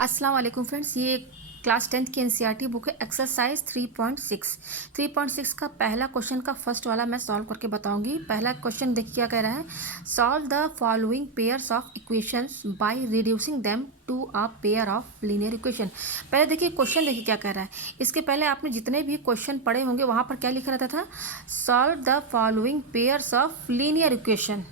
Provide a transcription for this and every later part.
अस्सलाम वालेकुम फ्रेंड्स, ये क्लास 10th की एनसीईआरटी बुक है। एक्सरसाइज 3.6 का पहला क्वेश्चन का फर्स्ट वाला मैं सॉल्व करके बताऊंगी। पहला क्वेश्चन देखिए क्या कह रहा है। Solve the following pairs of equations by reducing them to a pair of linear equation. पहले देखिए क्वेश्चन देखिए क्या कह रहा है। इसके पहले आपने जितने भी क्वेश्चन पढ़े होंगे वहाँ पर क्या लिखा रहता था, solve the following pairs of linear equation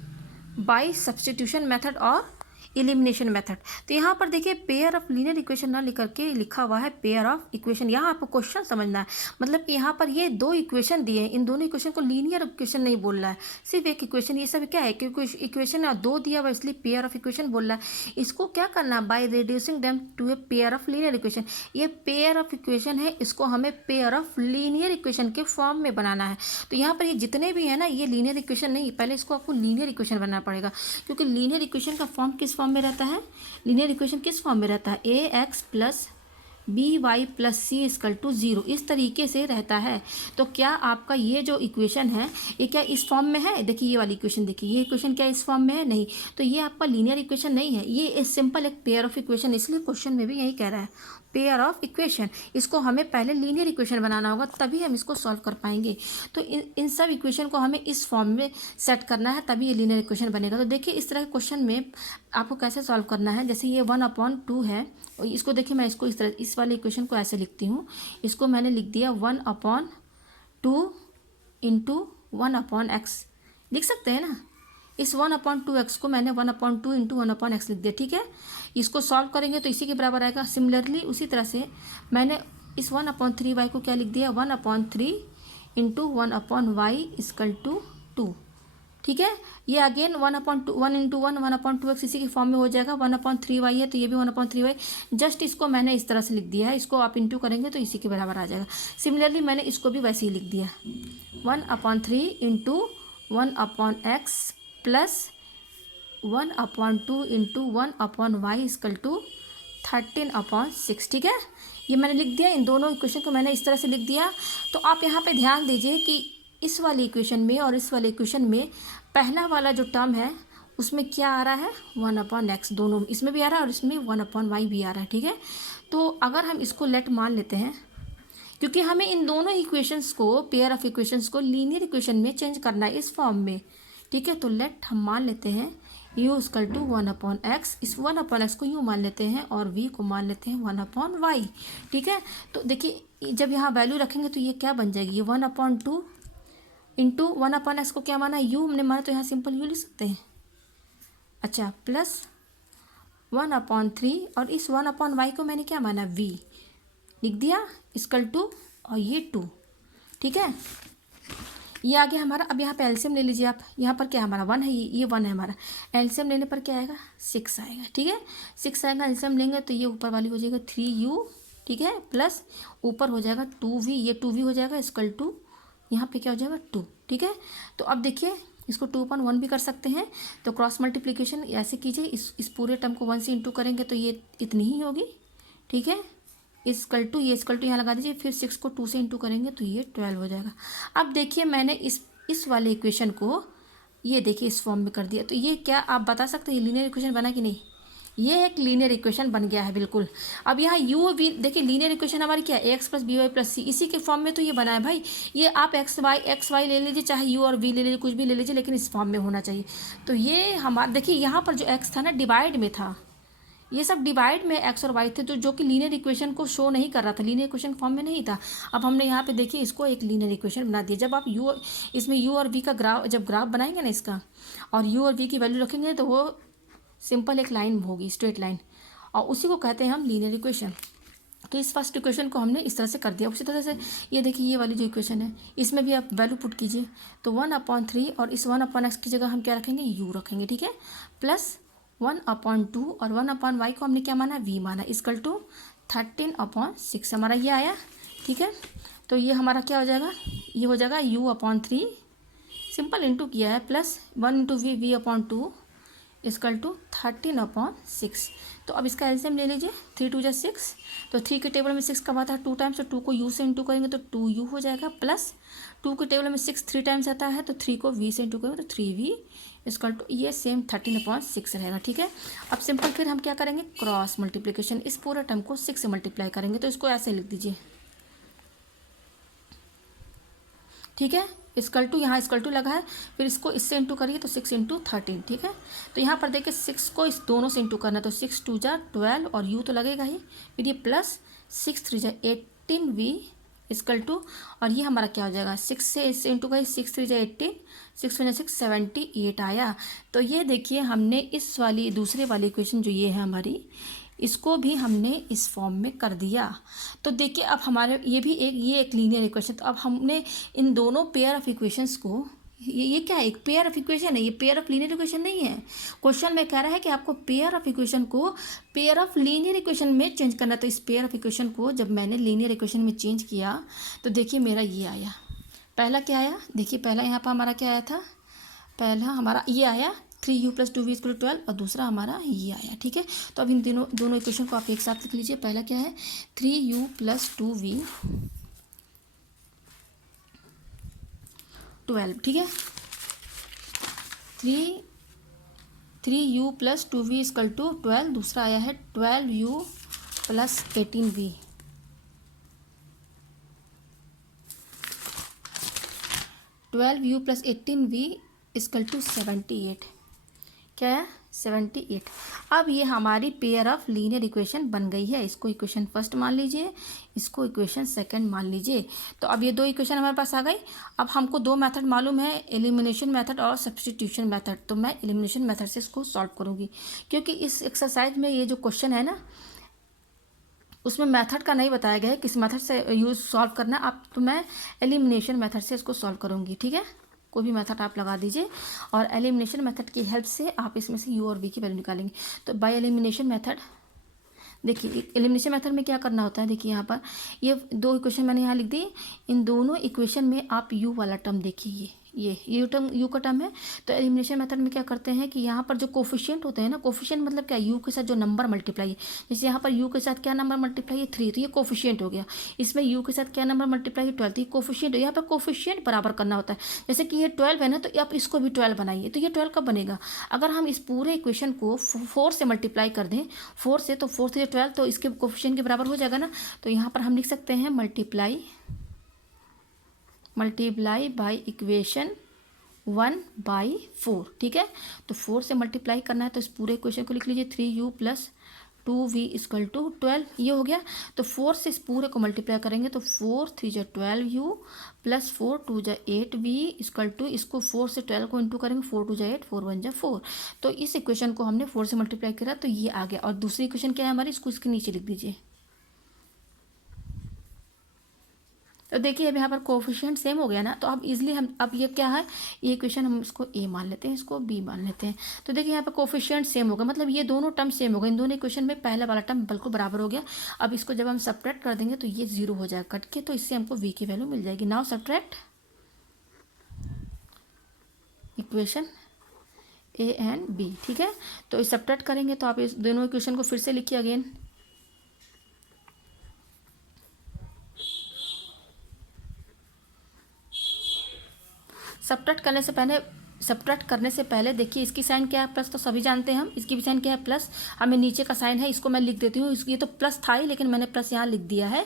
by substitution method और एलिमिनेशन मेथड। तो यहाँ पर देखिए पेयर ऑफ लीनियर इक्वेशन ना लिख करके लिखा हुआ है पेयर ऑफ इक्वेशन। यहाँ आपको क्वेश्चन समझना है, मतलब कि यहाँ पर ये दो इक्वेशन दिए हैं, इन दोनों इक्वेशन को लीनियर इक्वेशन नहीं बोल रहा है, सिर्फ एक इक्वेशन। ये सब क्या है, क्योंकि इक्वेशन दो दिया हुआ इसलिए पेयर ऑफ इक्वेशन बोल रहा है। इसको क्या करना है, by reducing them to a pair of linear equation. ये पेयर ऑफ इक्वेशन है, इसको हमें पेयर ऑफ लीनियर इक्वेशन के फॉर्म में बनाना है। तो यहाँ पर ये जितने भी है ना, ये लीनियर इक्वेशन नहीं, पहले इसको आपको लीनियर इक्वेशन बनाना पड़ेगा, क्योंकि लीनियर इक्वेशन का फॉर्म किस फॉर्म में रहता है, लीनियर इक्वेशन किस फॉर्म में रहता है, a x plus b y plus c equal to 0, इस तरीके से रहता है। तो क्या आपका ये जो इक्वेशन है ये क्या इस फॉर्म में है, देखिए ये वाली इक्वेशन देखिए, ये इक्वेशन क्या इस फॉर्म में है, नहीं। तो ये आपका लीनियर इक्वेशन नहीं है, ये सिंपल एक पेयर ऑफ इक्वेशन, इसलिए क्वेश्चन में भी यही कह रहा है पेयर ऑफ इक्वेशन। इसको हमें पहले लीनियर इक्वेशन बनाना होगा, तभी हम इसको सॉल्व कर पाएंगे। तो इन सब इक्वेशन को हमें इस फॉर्म में सेट करना है, तभी ये लीनियर इक्वेशन बनेगा। तो देखिए इस तरह के क्वेश्चन में आपको कैसे सॉल्व करना है। जैसे ये 1/2 है, इसको देखिए मैं इसको इस तरह, इस वाले इक्वेशन को ऐसे लिखती हूँ। इसको मैंने लिख दिया 1/2 इंटू 1/x, लिख सकते हैं ना। इस 1/2x को मैंने 1/2 इंटू 1/x लिख दिया, ठीक है। इसको सॉल्व करेंगे तो इसी के बराबर आएगा। सिमिलरली उसी तरह से मैंने इस 1/3y को क्या लिख दिया, 1/3 इंटू 1/y इक्वल टू 2, ठीक है। ये अगेन 1 इंटू 1/2x इसी के फॉर्म में हो जाएगा। 1/3y है तो ये भी 1/3y, जस्ट इसको मैंने इस तरह से लिख दिया है। इसको आप इंटू करेंगे तो इसी के बराबर आ जाएगा। सिमिलरली मैंने इसको भी वैसे ही लिख दिया, 1/3 into 1/x plus 1/2 into 1/y equal to 13/6, ठीक है। ये मैंने लिख दिया, इन दोनों इक्वेशन को मैंने इस तरह से लिख दिया। तो आप यहाँ पे ध्यान दीजिए कि इस वाली इक्वेशन में और इस वाले इक्वेशन में पहला वाला जो टर्म है उसमें क्या आ रहा है, 1/x, दोनों इसमें भी आ रहा है और इसमें 1/y भी आ रहा है, ठीक है। तो अगर हम इसको लेट मान लेते हैं, क्योंकि हमें इन दोनों इक्वेशंस को, पेयर ऑफ इक्वेशंस को लीनियर इक्वेशन में चेंज करना है इस फॉर्म में, ठीक है। तो लेट हम मान लेते हैं u इक्वल टू 1/x, इस 1/x को u मान लेते हैं और v को मान लेते हैं 1/y, ठीक है। तो देखिए जब यहाँ वैल्यू रखेंगे तो ये क्या बन जाएगी, ये 1/2 इंटू 1/x को क्या माना, u हमने माना, तो यहाँ सिंपल u लिख सकते हैं। अच्छा, प्लस 1/3 और इस 1/y को मैंने क्या माना, v लिख दिया इक्वल टू, और ये 2, ठीक है। ये आ गया हमारा। अब यहाँ पे एलसीएम ले लीजिए आप, यहाँ पर क्या हमारा 1 है, ये 1 है हमारा। एलसीएम लेने पर क्या आएगा, 6 आएगा, ठीक है। 6 आएगा, एलसीएम लेंगे तो ये ऊपर वाली हो जाएगा 3u, ठीक है, प्लस ऊपर हो जाएगा 2v, ये 2v हो जाएगा इक्वल टू, यहाँ पे क्या हो जाएगा 2, ठीक है। तो अब देखिए इसको 2/1 भी कर सकते हैं। तो क्रॉस मल्टीप्लिकेशन ऐसे कीजिए, इस पूरे टर्म को 1 से इंटू करेंगे तो ये इतनी ही होगी, ठीक है। इक्वल टू, ये इक्वल टू यहाँ लगा दीजिए, फिर 6 को 2 से इंटू करेंगे तो ये 12 हो जाएगा। अब देखिए मैंने इस वाले इक्वेशन को ये देखिए इस फॉर्म में कर दिया। तो ये क्या आप बता सकते हैं लीनियर इक्वेशन बना कि नहीं, ये एक लीनियर इक्वेशन बन गया है बिल्कुल। अब यहाँ u v देखिए, लीनियर इक्वेशन हमारी क्या है, ax plus b y plus c, इसी के फॉर्म में तो ये बना है भाई। ये आप एक्स वाई ले लीजिए, चाहे u और v ले लीजिए, कुछ भी ले लीजिए, लेकिन इस फॉर्म में होना चाहिए। तो ये हमारा देखिए यहाँ पर जो x था ना, डिवाइड में था, ये सब डिवाइड में x और y थे, तो जो कि लीनियर इक्वेशन को शो नहीं कर रहा था, लीनियर इक्वेशन फॉर्म में नहीं था। अब हमने यहाँ पे देखिए इसको एक लीनियर इक्वेशन बना दिया। जब आप इसमें u और v का ग्राफ, जब ग्राफ बनाएंगे ना इसका, और u और v की वैल्यू रखेंगे तो वो सिंपल एक लाइन होगी, स्ट्रेट लाइन, और उसी को कहते हैं हम लीनियर इक्वेशन। तो इस फर्स्ट इक्वेशन को हमने इस तरह से कर दिया। उसी तरह से ये देखिए ये वाली जो इक्वेशन है, इसमें भी आप वैल्यू पुट कीजिए। तो 1/3 और इस 1/x की जगह हम क्या रखेंगे, u रखेंगे, ठीक है, प्लस 1/2 और 1/y को हमने क्या माना, v माना, इक्वल टू 13/6 हमारा ये आया, ठीक है। तो ये हमारा क्या हो जाएगा, ये हो जाएगा u/3 सिंपल इंटू किया है, plus 1 into v/2 equal to 13/6। तो अब इसका एलसीएम ले लीजिए, 3 2 6, तो 3 के टेबल में 6 कब आता है, 2 टाइम्स, तो 2 को u से इंटू करेंगे तो 2u हो जाएगा, प्लस 2 के टेबल में 6 3 टाइम्स आता है, तो 3 को v से इंटू करेंगे तो 3v इक्वल टू ये सेम 13/6 रहेगा, ठीक है। अब सिंपल फिर हम क्या करेंगे, क्रॉस मल्टीप्लिकेशन, इस पूरे टर्म को 6 से मल्टीप्लाई करेंगे, तो इसको ऐसे लिख दीजिए, ठीक है। इक्वल टू, यहाँ इक्वल टू लगा है, फिर इसको इससे इंटू करिए तो 6 × 13, ठीक है। तो यहाँ पर देखिए 6 को इस दोनों से इंटू करना, तो 6 2 जा 12 और u तो लगेगा ही, फिर ये प्लस 6 3 जा 18v इक्वल टू, और ये हमारा क्या हो जाएगा, 6 से इससे इंटू करिए, 6 3 जा 18, 6 × 6 78 आया। तो ये देखिए हमने इस वाली दूसरे वाली इक्वेशन जो ये है हमारी, इसको भी हमने इस फॉर्म में कर दिया। तो देखिए अब हमारे ये एक लीनियर इक्वेशन, तो अब हमने इन दोनों पेयर ऑफ इक्वेशंस को, ये क्या है, एक पेयर ऑफ इक्वेशन है, ये पेयर ऑफ लीनियर इक्वेशन नहीं है। क्वेश्चन में कह रहा है कि आपको पेयर ऑफ इक्वेशन को पेयर ऑफ लीनियर इक्वेशन में चेंज करना। तो इस पेयर ऑफ इक्वेशन को जब मैंने लीनियर इक्वेशन में चेंज किया तो देखिए मेरा ये आया। पहला क्या आया, देखिए पहला यहाँ पर हमारा क्या आया था, पहला हमारा ये आया 3u + 2v = 12, और दूसरा हमारा ये आया, ठीक है। तो अब इन दोनों इक्वेशन को आप एक साथ लिख लीजिए। पहला क्या है, 3u + 2v 12, ठीक है। 3u + 2v = 12, दूसरा आया है 12u + 18v, 12u + 18v = 78, क्या है, 78। अब ये हमारी पेयर ऑफ लीनियर इक्वेशन बन गई है। इसको इक्वेशन फर्स्ट मान लीजिए, इसको इक्वेशन सेकंड मान लीजिए। तो अब ये दो इक्वेशन हमारे पास आ गई। अब हमको दो मेथड मालूम है, एलिमिनेशन मेथड और सब्स्टिट्यूशन मेथड। तो मैं एलिमिनेशन मेथड से इसको सॉल्व करूँगी, क्योंकि इस एक्सरसाइज में ये जो क्वेश्चन है ना, उसमें मेथड का नहीं बताया गया है किस मेथड से यूज़ सॉल्व करना। अब तो मैं एलिमिनेशन मेथड से इसको सॉल्व करूँगी, ठीक है। कोई भी मेथड आप लगा दीजिए, और एलिमिनेशन मेथड की हेल्प से आप इसमें से u और v की वैल्यू निकालेंगे। तो बाय एलिमिनेशन मेथड, देखिए एलिमिनेशन मेथड में क्या करना होता है, देखिए यहाँ पर ये दो इक्वेशन मैंने यहाँ लिख दी। इन दोनों इक्वेशन में आप u वाला टर्म देखिए, ये टर्म u का टर्म है। तो एलिमिनेशन मेथड में क्या करते हैं कि यहाँ पर जो कोफिशिएंट होते हैं ना, कोफिशिएंट मतलब क्या, u के साथ जो नंबर मल्टीप्लाई है, जैसे यहाँ पर u के साथ क्या नंबर मल्टीप्लाई है, 3, तो ये कोफिशिएंट हो गया। इसमें u के साथ क्या नंबर मल्टीप्लाई है, 12, तो ये कोफिशिएंट है। यहाँ पर कोफिशिएंट बराबर करना होता है। जैसे कि ये 12 है ना, तो आप इसको भी 12 बनाइए, तो ये 12 कब बनेगा, अगर हम इस पूरे इक्वेशन को 4 से मल्टीप्लाई कर दें, 4 से, तो 4 से 12, तो इसके कोफिशिएंट के बराबर हो जाएगा ना। तो यहाँ पर हम लिख सकते हैं मल्टीप्लाई बाई इक्वेशन 1/4, ठीक है। तो 4 से मल्टीप्लाई करना है, तो इस पूरे इक्वेशन को लिख लीजिए, 3u + 2v = 12, ये हो गया। तो 4 से इस पूरे को मल्टीप्लाई करेंगे, तो 4 3 जा 12u + 4 2 जा 8v = इसको 4 से 12 को इंटू करेंगे, 4 2 जा 8, 4 1 जा 4। तो इस इक्वेशन को हमने 4 से मल्टीप्लाई करा, तो ये आ गया। और दूसरी इक्वेशन क्या है हमारी, इसको इसके नीचे लिख दीजिए। तो देखिए अब यहाँ पर कोफिशिएंट सेम हो गया ना, तो अब इजीली हम, अब ये क्या है, ये इक्वेशन हम इसको a मान लेते हैं, इसको b मान लेते हैं। तो देखिए यहाँ पर कोफिशिएंट सेम होगा, मतलब ये दोनों टर्म सेम हो गए। इन दोनों इक्वेशन में पहला वाला टर्म बिल्कुल बराबर हो गया। अब इसको जब हम सब्ट्रैक्ट कर देंगे तो ये 0 हो जाएगा कट के, तो इससे हमको v की वैल्यू मिल जाएगी। Now subtract equation a and b, ठीक है। तो इस सब्ट्रैक्ट करेंगे तो आप इस दोनों इक्वेशन को फिर से लिखिए अगेन। सब्ट्रैक्ट करने से पहले देखिए इसकी साइन क्या है, प्लस, तो सभी जानते हैं हम। इसकी भी साइन क्या है, प्लस। हमें नीचे का साइन है, इसको मैं लिख देती हूँ। ये तो प्लस था ही, लेकिन मैंने प्लस यहाँ लिख दिया है।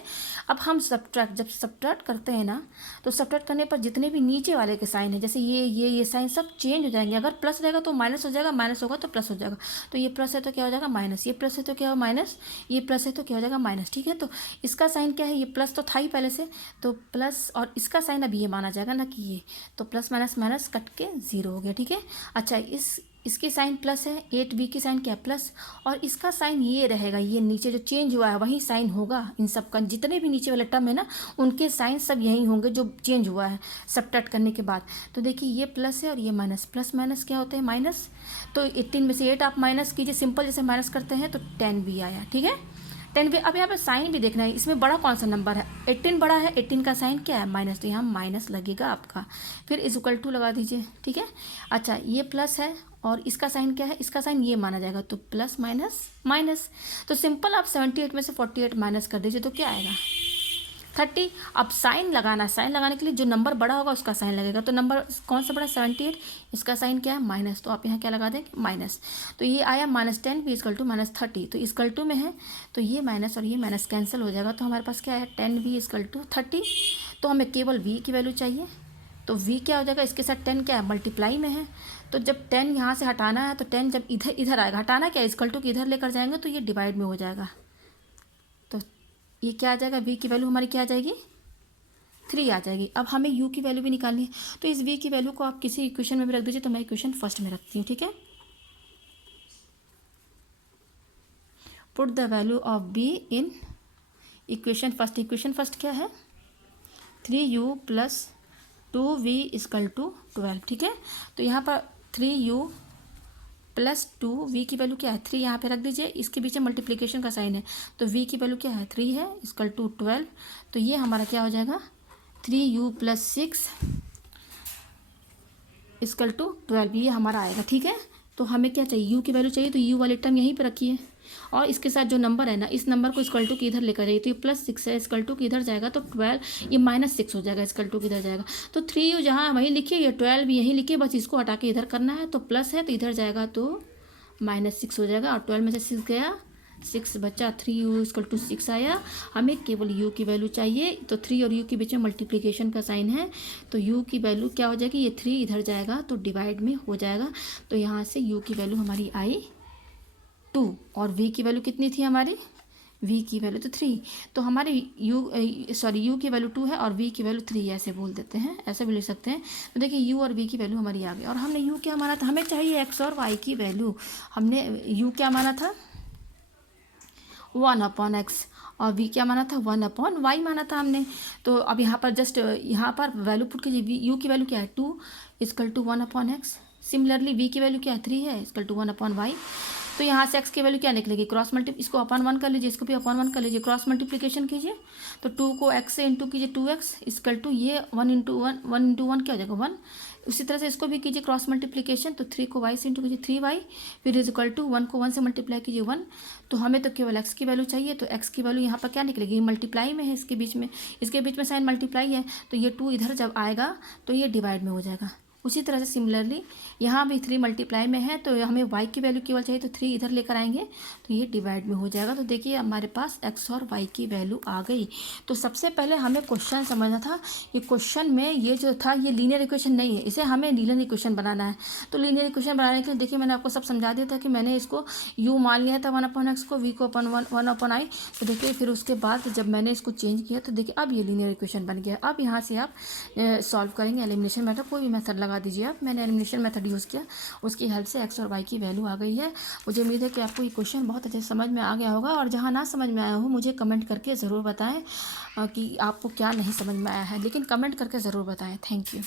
अब हम जब सब्ट्रैक्ट करते हैं ना, तो सब्ट्रैक्ट करने पर जितने भी नीचे वाले के साइन है, जैसे ये साइन सब चेंज हो जाएंगे। अगर प्लस रहेगा तो माइनस हो जाएगा, माइनस होगा तो प्लस हो जाएगा। तो ये प्लस है तो क्या हो जाएगा, माइनस। ये प्लस है तो क्या हो, माइनस। ये प्लस है तो क्या हो जाएगा, माइनस, ठीक है। तो इसका साइन क्या है, ये प्लस तो था ही पहले से, तो प्लस, और इसका साइन अब ये माना जाएगा ना कि ये, तो प्लस माइनस माइनस कट के 0 हो गया, ठीक है। अच्छा, इसकी साइन प्लस है, 8b की साइन क्या है, प्लस, और इसका साइन ये रहेगा। ये नीचे जो चेंज हुआ है वही साइन होगा। इन सब का जितने भी नीचे वाले टर्म है ना, उनके साइन सब यही होंगे जो चेंज हुआ है सब्ट्रैक्ट करने के बाद। तो देखिए ये प्लस है और ये माइनस, प्लस माइनस क्या होते हैं, माइनस। तो 18 में से 8 आप माइनस कीजिए, सिंपल जैसे माइनस करते हैं, तो 10b आया, ठीक है। 10b। अब यहाँ पे साइन भी देखना है, इसमें बड़ा कौन सा नंबर है, 18 बड़ा है। 18 का साइन क्या है, माइनस, तो यहाँ माइनस लगेगा आपका। फिर = लगा दीजिए, ठीक है। अच्छा, ये प्लस है और इसका साइन क्या है, इसका साइन ये माना जाएगा, तो प्लस माइनस माइनस। तो सिंपल आप 78 में से 48 माइनस कर दीजिए, तो क्या आएगा, 30। अब साइन लगाना, साइन लगाने के लिए जो नंबर बड़ा होगा उसका साइन लगेगा। तो नंबर कौन सा बड़ा, 78, इसका साइन क्या है, माइनस। तो आप यहाँ क्या लगा देंगे, माइनस। तो ये आया -10 v इक्वल टू -30। तो इक्वल टू में है तो ये माइनस और ये माइनस कैंसिल हो जाएगा। तो हमारे पास क्या है, 10v इक्वल टू 30। तो हमें केवल v की वैल्यू चाहिए। तो v क्या हो जाएगा, इसके साथ 10 क्या है, मल्टीप्लाई में है। तो जब 10 यहाँ से हटाना है तो 10 जब इधर इधर आएगा, हटाना क्या, इक्वल टू इधर लेकर जाएंगे तो ये डिवाइड में हो जाएगा। तो ये क्या आ जाएगा, v की वैल्यू हमारी क्या आ जाएगी, 3 आ जाएगी। अब हमें u की वैल्यू भी निकालनी है। तो इस v की वैल्यू को आप किसी इक्वेशन में भी रख दीजिए। तो मैं इक्वेशन फर्स्ट में रखती हूँ, ठीक है। Put the value of b in equation first. Equation first क्या है, 3u plus 2v equal to 12, ठीक है। तो यहाँ पर 3u प्लस 2v की वैल्यू क्या है, 3 यहाँ पे रख दीजिए। इसके पीछे मल्टीप्लिकेशन का साइन है। तो v की वैल्यू क्या है, 3 है, इक्वल टू 12। तो ये हमारा क्या हो जाएगा, 3u प्लस 6 इक्वल टू 12, ये हमारा आएगा, ठीक है। तो हमें क्या चाहिए, u की वैल्यू चाहिए। तो u वाले टर्म यहीं पे रखिए और इसके साथ जो नंबर है ना, इस नंबर को इक्वल टू के इधर लेकर जाइए। तो ये +6 है, इक्वल टू के इधर जाएगा तो 12, ये -6 हो जाएगा, इक्वल टू के इधर जाएगा। तो 3u जहाँ वहीं लिखिए, ये 12 भी यहीं लिखिए, बस इसको हटा के इधर करना है। तो प्लस है तो इधर जाएगा तो -6 हो जाएगा। और 12 में से 6 गया, 6 बचा, 3u इक्वल टू 6 आया। हमें केवल u की वैल्यू चाहिए। तो 3 और u के बीच में मल्टीप्लिकेशन का साइन है। तो u की वैल्यू क्या हो जाएगी, ये 3 इधर जाएगा तो डिवाइड में हो जाएगा। तो यहाँ से u की वैल्यू हमारी आई 2 और v की वैल्यू कितनी थी हमारी, v की वैल्यू तो 3। तो हमारी u की वैल्यू 2 है और v की वैल्यू 3 है, ऐसे बोल देते हैं, ऐसे भी लिख सकते हैं। तो देखिए u और v की वैल्यू हमारी आ गई। और हमने u क्या माना था, हमें चाहिए x और y की वैल्यू। हमने u क्या माना था, 1/x, और v क्या माना था, 1/y माना था हमने। तो अब यहाँ पर जस्ट यहाँ पर वैल्यू पुट कीजिए। u की वैल्यू क्या है, 2 equal to 1/x। Similarly v की वैल्यू क्या है, 3 है, इक्वल टू 1/y। तो यहाँ से x की वैल्यू क्या निकलेगी, क्रॉस इसको अपॉन 1 कर लीजिए, इसको भी अपॉन 1 कर लीजिए, क्रॉस मल्टीप्लिकेशन कीजिए। तो 2 को x से इंटू कीजिए, 2x इक्वल टू ये 1 इंटू 1 क्या हो जाएगा, 1। उसी तरह से इसको भी कीजिए क्रॉस मल्टीप्लिकेशन। तो 3 को y से इंटू कीजिए, 3y, फिर इज इक्वल टू 1 को 1 से मल्टीप्लाई कीजिए, 1। तो हमें तो केवल x की वैल्यू चाहिए। तो x की वैल्यू यहाँ पर क्या निकलेगी, मल्टीप्लाई में है, इसके बीच में साइन मल्टीप्लाई है। तो ये 2 इधर जब आएगा तो ये डिवाइड में हो जाएगा। उसी तरह से सिमिलरली यहाँ भी 3 मल्टीप्लाई में है। तो हमें y की वैल्यू केवल चाहिए। तो 3 इधर लेकर आएंगे तो ये डिवाइड में हो जाएगा। तो देखिए हमारे पास x और y की वैल्यू आ गई। तो सबसे पहले हमें क्वेश्चन समझना था। ये क्वेश्चन में ये जो था ये लीनियर इक्वेशन नहीं है, इसे हमें लीनियर इक्वेशन बनाना है। तो लीनियर इक्वेशन बनाने के लिए देखिए मैंने आपको सब समझा दिया था कि मैंने इसको u मान लिया था 1/x को, v को अपन 1/i। तो देखिए फिर उसके बाद जब मैंने इसको चेंज किया तो देखिए अब ये लीनियर इक्वेशन बन गया। अब यहाँ से आप सॉल्व करेंगे एलिमिनेशन मेथड, कोई भी मेथड लगा दीजिए आप। मैंने एलिमिनेशन मेथड यूज़ किया, उसकी हेल्प से x और y की वैल्यू आ गई है। मुझे उम्मीद है कि आपको ये क्वेश्चन बहुत अच्छे से समझ में आ गया होगा। और जहाँ ना समझ में आया हो मुझे कमेंट करके ज़रूर बताएं कि आपको क्या नहीं समझ में आया है, लेकिन कमेंट करके ज़रूर बताएं। Thank you.